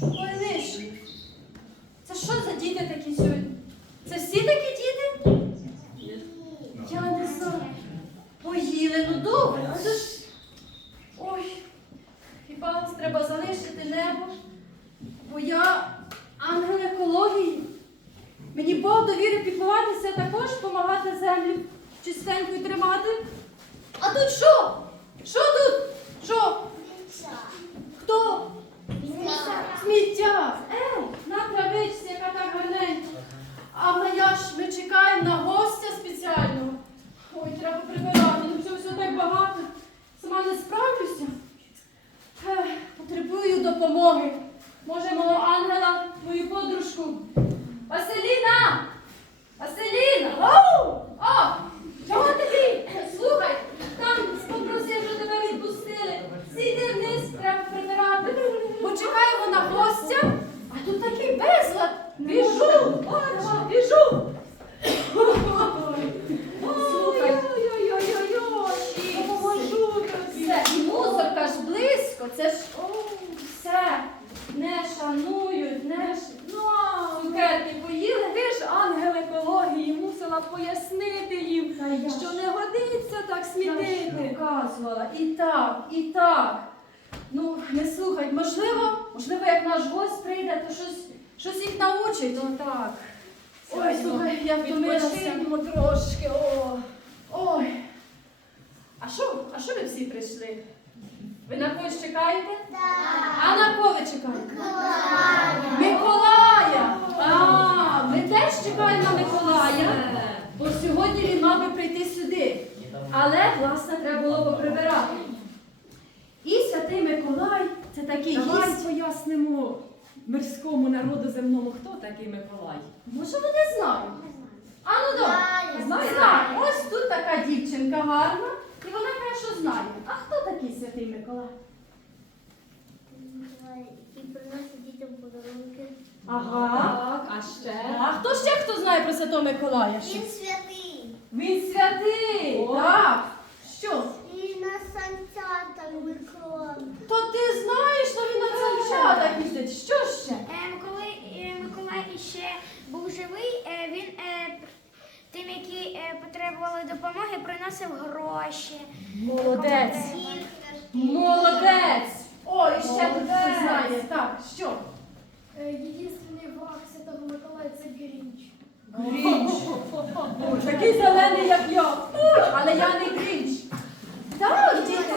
Ой, Лиш, це що за діти такі сьогодні? Це всі такі діти? Я не знаю. Поїли, ну добре, але ж. Ой, хіба треба залишити небо? Бо я ангел екології. Мені Бог довірив піклуватися також, допомагати землю чистенькою тримати. А тут що? Тут? Що? Хто? Сміття! Ей, на травичці, яка так гарненька. А моя ж ми чекаємо на гостя спеціального. Ой, треба прибирати, ну всього так багато. Сама не справлюся. Ех, потребую допомоги. Може, мого ангела, мою подружку. Василіна! Василіна! Оу! О! Чого тобі? Слухай, там попросив, що тебе відпустили. Сіди вниз, треба прибирати. Бо чекаємо на гостя, а тут такий безлад. Біжу! Бачу, біжу! І мусорка ж близько, це ж о, все. Не шанують, не ш... Ну, цукерки поїли. Ти ж ангел мусила пояснити їм, Та я що ж- не годиться так смітити. показувала. І так, і так. Ну, не слухай, можливо, можливо, як наш гость прийде, то щось, щось їх научить. Ну так. Ой, слухай, я втомилася. Відпочинемо трошки. О. Ой. А що? А що ви всі прийшли? Ви на когось чекаєте? А на кого ви чекаєте? Миколая! А, ми теж чекаємо на Миколая, бо сьогодні він мав би прийти сюди. Але, власне, треба було поприбирати. І святий Миколай це такий Давай гість. пояснимо мирському народу земному, хто такий Миколай. Може, вони знають. А ну добре. Знаю. Знаю. Ось тут така дівчинка гарна, і вона каже, що знає. А хто такий святий Миколай? І приносить дітям подарунки. Ага. Так, а ще? А хто ще хто знає про Святого Миколая? Він святий. Він святий. О. Так. Що? І на санцятах Микола. То ти знаєш, що він на санчатах їздить. Що ще? Е, Миколай, е, Миколай іще був живий, е, він е, тим, які е, потребували допомоги, приносив гроші. Молодець. Молодець. О, і ще тут хтось знає. Так, що? Единственный враг Святого Миколая це Грінч. Грінч. Такий зелений, як я. Але я не грінч. Так, діти,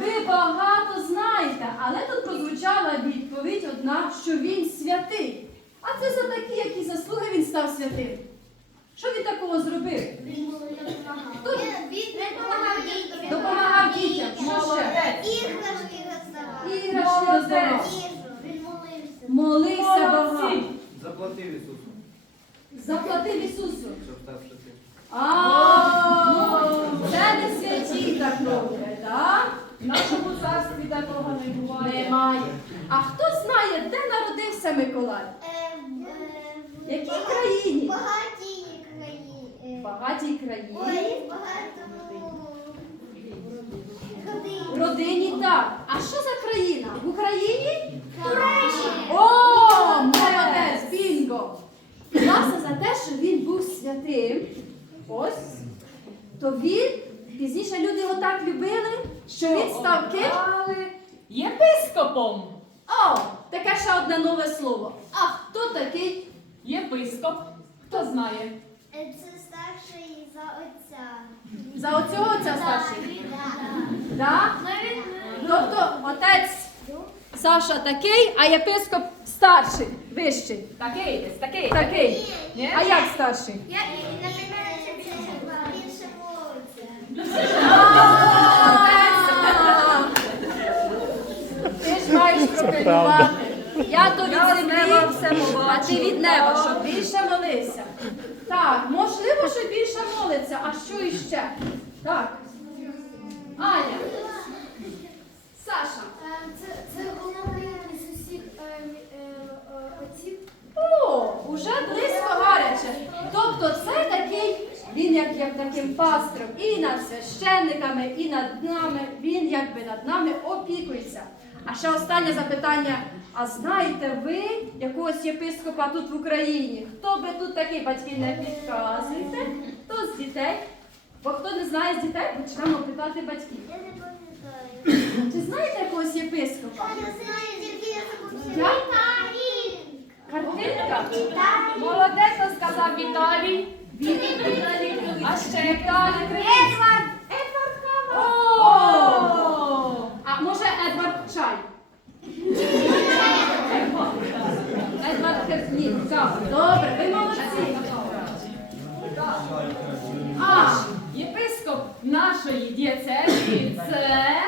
ви багато знаєте, але тут прозвучала відповідь одна, що він святий. А це за такі, які заслуги він став святим. багатій країні. Родині так. А що за країна? В Україні? Туреччина. О, молодець, бінго! Власне, за те, що він був святим, ось, то він, пізніше люди його так любили, що він став ким? Єпископом. О, таке ще одне нове слово. А хто такий? Єпископ. Хто знає? Е, це старший за отця. За оцього ця старший? Да. Да? Тобто отець Саша такий, а єпископ старший, вищий. Такий десь, такий. Такий. Ні? А як старший? Я наприклад, Це більше молодця. Ти ж маєш пропилювати. Я то від землі, а ти від неба, щоб більше молився. Так, можливо, що більше молиться, а що іще? Так. Аня. Саша. Е, Це, це головний із усіх е, е, е, отців. О, уже близько гаряче. Тобто це такий, він як, як таким пастором і над священниками, і над нами, він якби над нами опікується. А ще останнє запитання. А знаєте ви якогось єпископа тут в Україні? Хто би тут такий батьки не підказуєте? Хто з дітей? Бо хто не знає з дітей, почнемо питати батьків. Я не пам'ятаю. Чи знаєте якогось єпископа? Я знаю, тільки я? Віталій. Картинка? Віталій. Молодець, сказав Віталій. А ще Віталій. Едвард. Едвард О! А може Едвард Чай? Едвард Добре, ви молодці. А, Єпископ нашої дієцезії це е,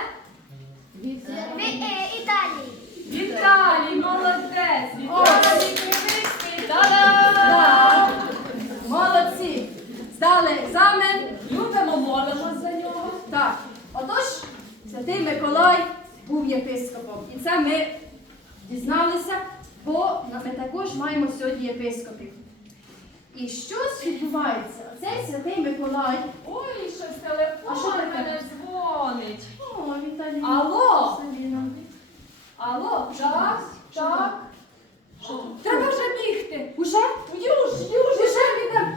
Італії. Віталій, молодець. Віталій, так. Молодці. Здали екзамен. Любимо, молимось за нього. Так. Отож, Святий Миколай був єпископом. І це ми дізналися, бо ми також маємо сьогодні єпископів. І щось відбувається. Цей святий Миколай. Ой, щось А що телефон таке? мене дзвонить. О, Віталій. Алло? Сабіна. Алло, так, так. Треба вже бігти. Уже? Юж, юж, Уже підемо.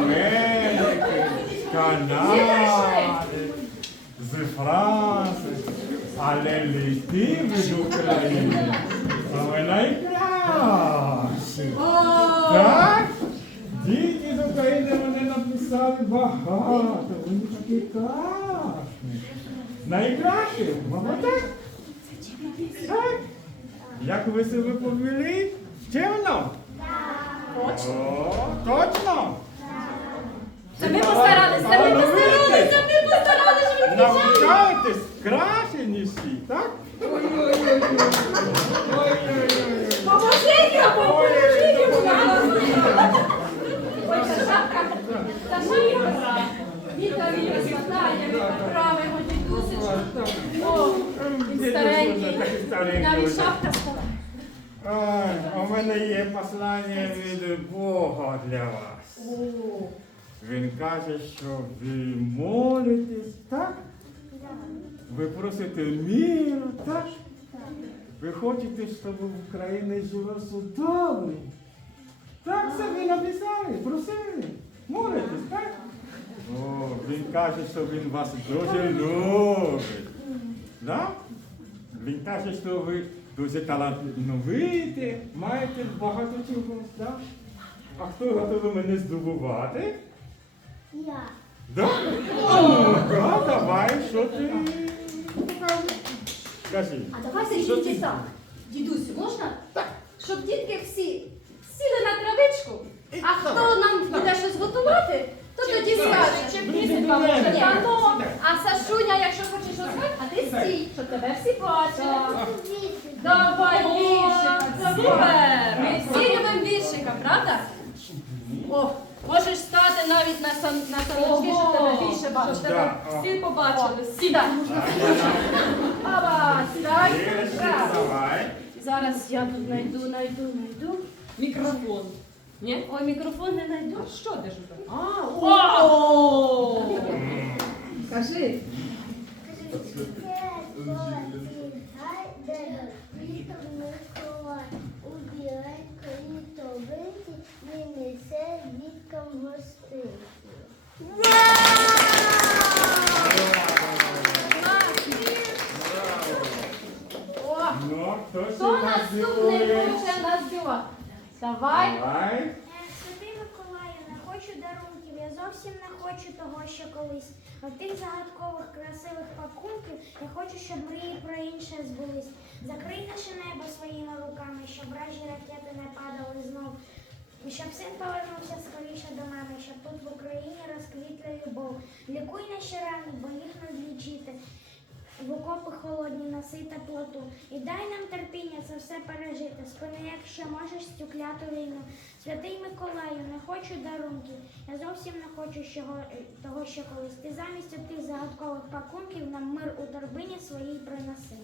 Америки, Канади, з Франції. Але листів від України саме найкращі. Так? Діти з України вони написали багато. Вони такі класні. Найкраще, мабуть, так? Так? Як ви себе повели? Чемно? Точно. О, точно? Це ми постаралися, ми постаралися, ми постаралися, щоб Навчайтесь краще, ніж всі, так? Поможіть йому, поможіть йому. Ой, шапка, та шапка. Віка вірусна, Таня, Віка, правильно, дідусечка. О, він старенький. Навіть шапка стала. Ой, у мене є послання від Бога для вас. Він каже, що ви молитесь, так? Ви просите миру, так? Ви хочете, щоб в Україні жило все. Так це ви написали, просили. Молитесь, так? О, він каже, що він вас дуже любить. Да? Він каже, що ви дуже талановиті, маєте багато чого. Да? А хто готовий мене здивувати? Я. Да? Ну-ка, давай, що ти? Кажи. А діти ти? так. Дідусю, можна? Так. Щоб дітки всі сіли на травичку, а хто нам буде щось готувати, то тоді скаже. Чи пісенька може ну, а Сашуня, якщо хочеш розказати, а ти стій, щоб тебе всі бачили. Давай віршика, давай. Ми всі любимо віршика, правда? О, можеш стати навіть на сан на саночки, щоб тебе більше бачили. Да, о. Всі побачили. Сідай. Аба, сідай. Давай. Зараз я тут знайду, знайду, знайду. Мікрофон. Ні? Ой, мікрофон не знайду. Що де ж ви? А, О! Кажи. Віднесе гостинці. Ну, хто наступний хоче нас здивувати? Давай. Давай. Е, Святий Миколаю, не хочу дарунків, я зовсім не хочу того, що колись. От тих загадкових красивих пакунків я хочу, щоб мрії про інше збулись. Закрий наше небо своїми руками, щоб вражі ракети не падали знов. І щоб син повернувся скоріше до мене, щоб тут в Україні розквітла любов. Лікуй наші рани, бо їх не злічити. В окопи холодні носи теплоту. І дай нам терпіння це все пережити. Спини, якщо можеш цю кляту війну. Святий Миколаю, не хочу дарунків. Я зовсім не хочу е, того, що колись. Ти замість тих загадкових пакунків нам мир у торбині своїй приноси.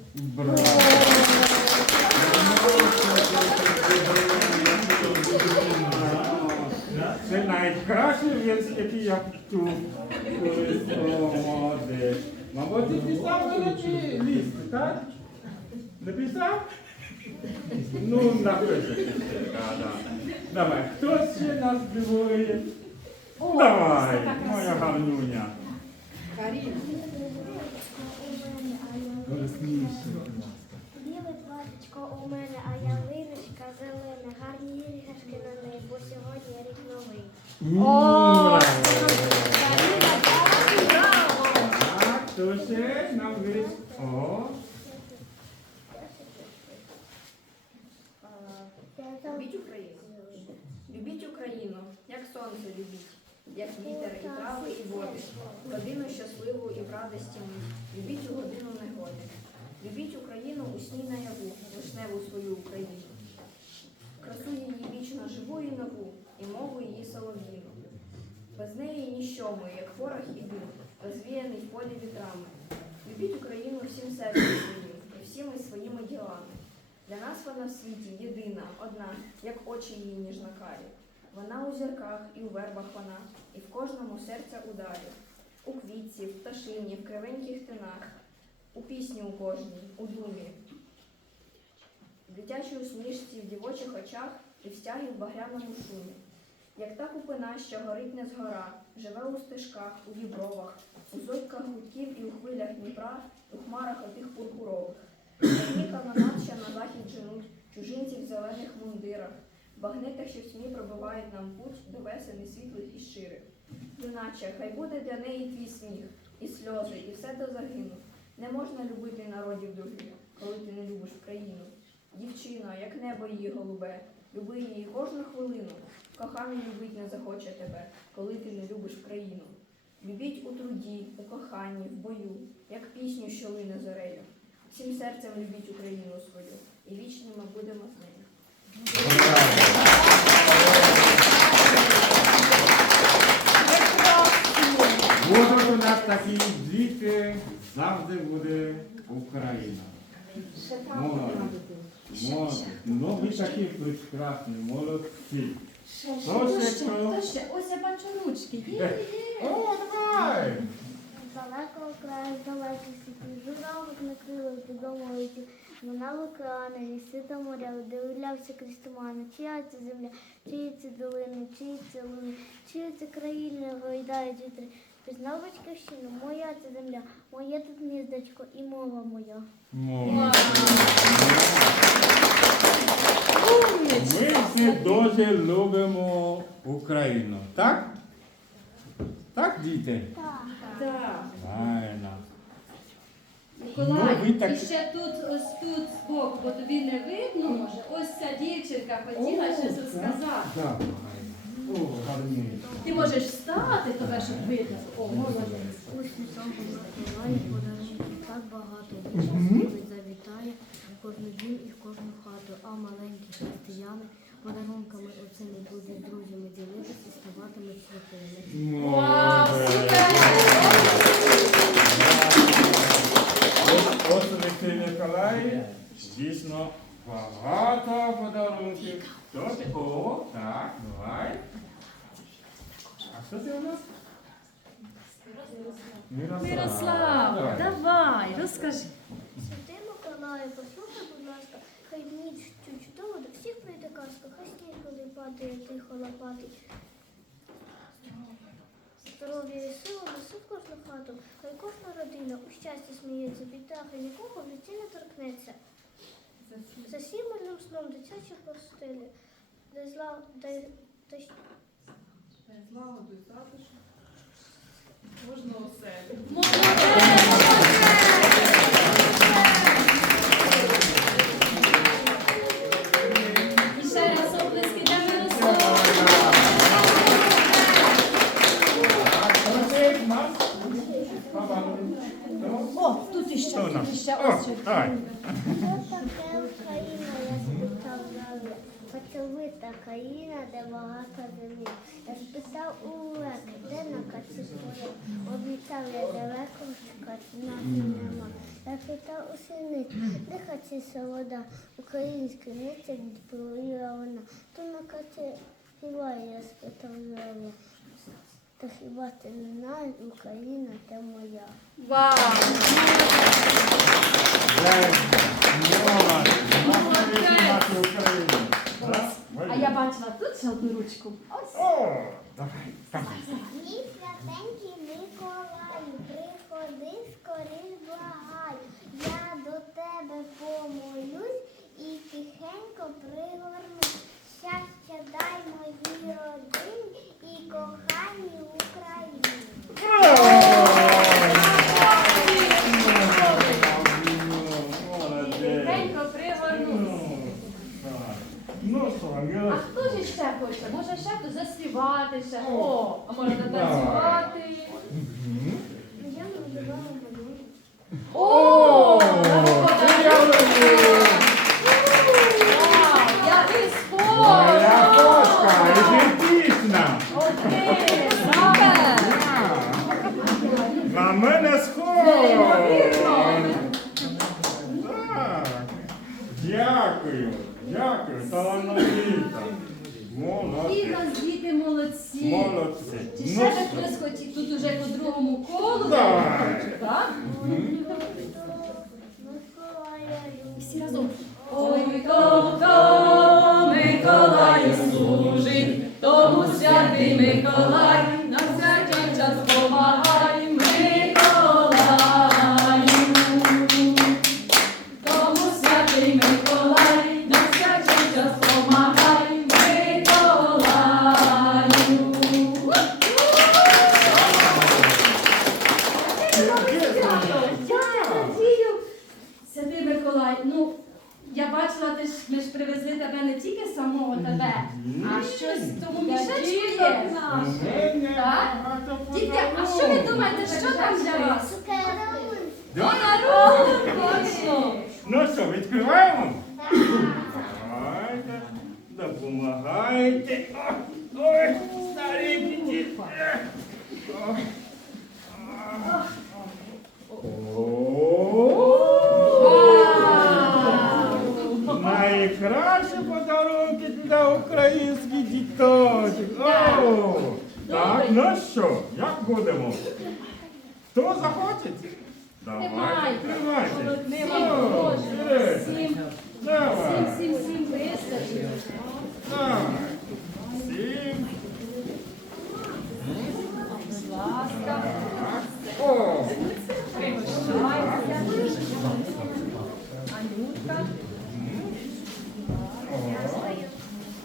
Найкращий вірш, який я. Колись молодець. Мабуть, ти писав великий ліст, так? Написав? Ну, напиши. Да, да. Давай, хто ще нас дивує? Давай, моя гарнюня. Будь ласка. Біле платочко у мене, а ялиночка зелена, гарні іграшки на неї, бо сьогодні рік новий. О! Так, хто ще нам вірить? О, Любіть Україну. Любіть Україну, як сонце любіть, як вітер і трави, і води. Годину щасливу і в радості мить. Любіть у годину негоди. Любіть Україну у сні наяву, вишневу свою Україну. Красу її вічно живу і нову, і мову її солов'їну. Без неї ніщо ми, як порох і дим, розвіяний в полі вітрами. Любіть Україну всім серцем своїм і всіми своїми ділами. Для нас вона в світі єдина, одна, як очі її ніжно карі. Вона у зірках і у вербах вона, і в кожному серця ударі. У квітці, в пташині, в кривеньких тинах, у пісні у кожній, у думі. в дитячій усмішці, в дівочих очах і в стягі в багряному шумі. Як та купина, що горить не згора, живе у стежках, у дібровах, у зойках гудків і у хвилях Дніпра, у хмарах отих пурпурових. Як канонат, що на захід женуть, чужинці в зелених мундирах, багнетах, що в тьмі пробивають нам путь до весен і світлих і щирих. Юначе, хай буде для неї твій сміх, і сльози, і все до загину. Не можна любити народів других, коли ти не любиш країну. Дівчина, як небо її голубе, люби її кожну хвилину. Коханий любить не захоче тебе, коли ти не любиш країну. Любіть у труді, у коханні, в бою, як пісню, що лине зорею. Всім серцем любіть Україну свою, і вічними будемо з нею. Будуть у нас такі діти, завжди буде Україна. Молодець. Молодець. Ну, ви такі прекрасні, молодці. Ще ще? Ось я бачу ручки. Є, Де? є. О, давай! Далеко край, далеко світі, журавлик на крилах додому летів. Лунав океани, ліси та моря, дивлявся крізь тумани. Чия це земля, чиї це долини, чиї це луни, чиї це країни гойдають вітри. Пізнав батьківщину, моя це земля, моє тут гніздечко і мова моя. Молодці. Ми всі дуже любимо Україну, так? Так, діти? Так. Правильно. Миколай, Ну, ви так- і ще тут, ось тут збоку, бо тобі не видно, може, ось ця дівчинка хотіла щось розказати. Так. О, гарні. Ти можеш встати, тебе щоб видно. О, молодець. Ось сам Миколай подарунків так багато. Щасливий завітає в кожну дім і в кожну хату. А маленькі християни подарунками оцими будуть друзями ділитися, ставатимуть святими. Ось Олексій Миколаїв, дійсно багато подарунків. Хто ти? О, так, давай. А що це у нас? Мирослав. Давай, розкажи. Миколаю, послухай, будь ласка, хай ніч цю чудову до всіх прийде казка, хай сніг коли падає, тихо лопатий. Здоров'я і сила несуть кожну хату, хай кожна родина у щасті сміється, біда, хай нікого в житті не торкнеться. За всім мирним сном дитячі постелі, де зла, де, де, І О, ось що. давай. Що таке Україна, я спитав завжди. Працьовита країна, де багато землі. Я спитав у леки, де на каці поля. Обіцяв я далеко чекати, нас нема. Я питав у синиць, де хатися вода. Українська ниця відповіла вона. То на каці співає, я спитав зелені. Та хіба ти не знаєш, Україна це моя. Вау! А я бачила тут ще одну ручку. Ось. О, давай. Мій святенький Миколаю, приходи скоріш благай. Я до тебе помолюсь і тихенько пригорнусь. Щастя дай моїй родині і коханій Україні. А хто ж ще хоче? Може ще хтось заспівати ще? О, а можна танцювати. Я називала малюнок. О! це я люблю. Вау, Я і Моя кошка, спорт! іди пісня. Окей, супер! На мене схож. Неймовірно. Так. Дякую, дякую, талановита. І Молодці. в нас діти молодці. Молодці. Чи Ну ще що? хтось хотів тут уже по другому колу? Давай. Так? Миколая люблю. Всі разом. Ой, Микола, А щось в тому мішечку Діток є? У наш. мене Так? багато Дітки, а що ви думаєте, що там для вас? Цукерки. Точно. Ну що, відкриваємо? Давайте, допомагайте. О, Ой, старі діти. О, О, Найкращі для діточок. О, Так, ну що, як будемо? Хто захоче? Давайте, Тримайте. Всім, всім, всім, всім вистачить. Так. Сім. Будь ласка. О, Анютка.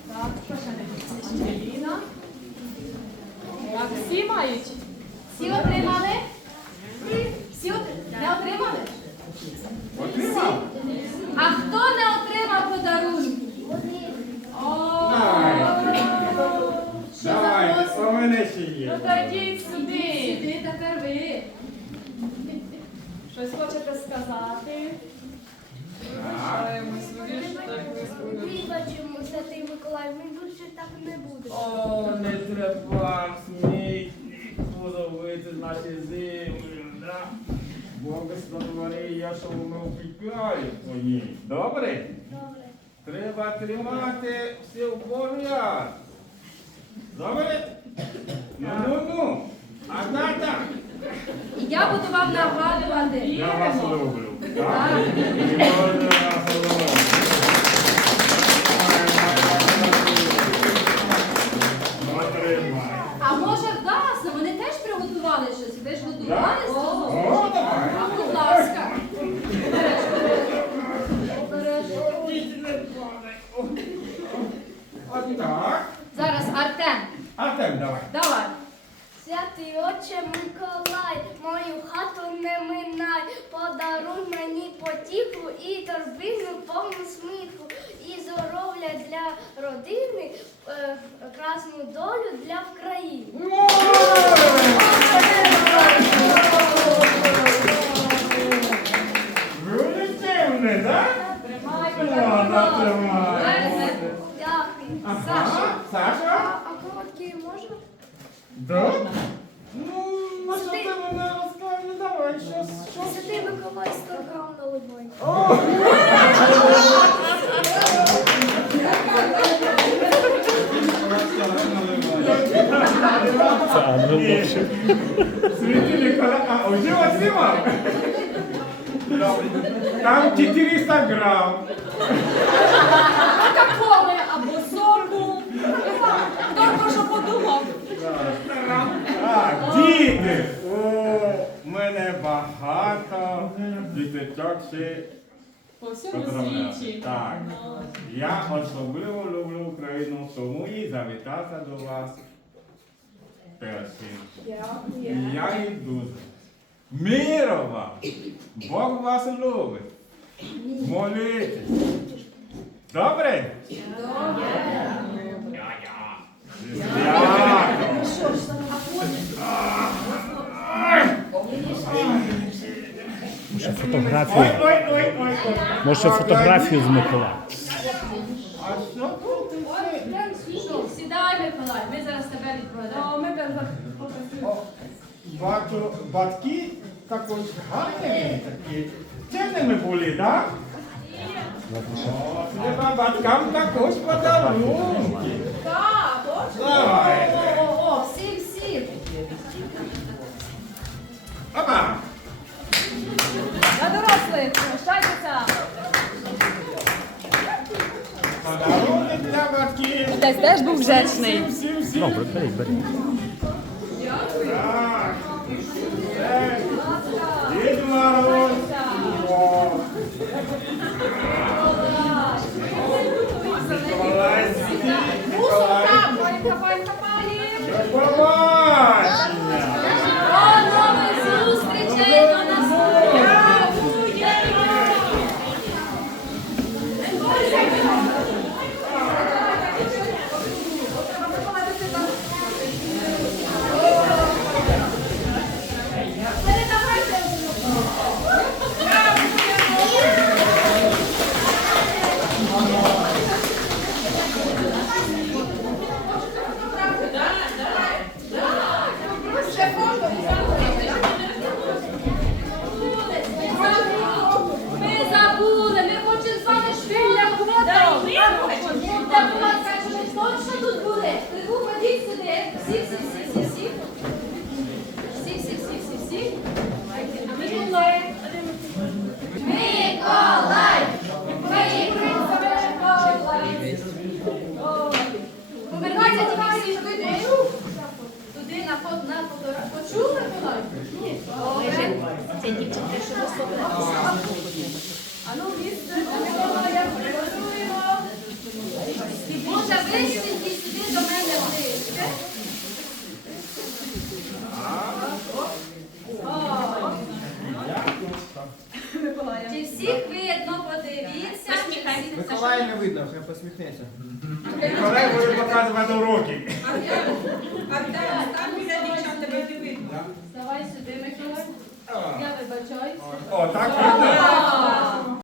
Так, Ангеліна. Так, всі мають? Всі отримали? Всі не отримали? отримав? А хто не отримав подарунки? Давай. у мене ще Ну є. то йдіть сюди. Сюди тепер ви. Щось хочете сказати? Залишаємось, ви ж так. Вибачимо, Святий Миколай, ми більше так не будемо. О, не треба сміх позовити наші землі, да? Сотворив, я що воно впікали по ній. Добре? Добре. Треба тримати все в порядку. Добре? Ну, ну, ну. А тата? Я буду вам нагадувати. Я вас люблю. Так? Я вас люблю. Отак. Зараз Артем. Артем, давай. Давай. Святий отче Миколай, мою хату не минай, подаруй мені потіху і торбину повну сміху, і здоров'я для родини, е, красну долю для України. Да? Ну, на що ти мене розкажеш? Давай, що, що? Святий Миколай 100 грам наливай. Ні. Святий Николай, а уже отримав? Там 400 грам. Кока-коли або соку. Хто що подумав? Так, діти! О, в мене багато діточок ще По всьому поздравляю. світі. Так. Я особливо люблю Україну, тому і завітався до вас першим. І я і дуже. Миру вам! Бог вас любить. Молитесь. Добре? Добре. Може фотографію, може фотографію з Миколаєм. А що сідай, Миколай, ми зараз тебе. Ми Бачу, батьки також гарні такі. Темними були, так? Треба батькам також подарунки. Так, точно. Давай. О, о, теж був вдячний.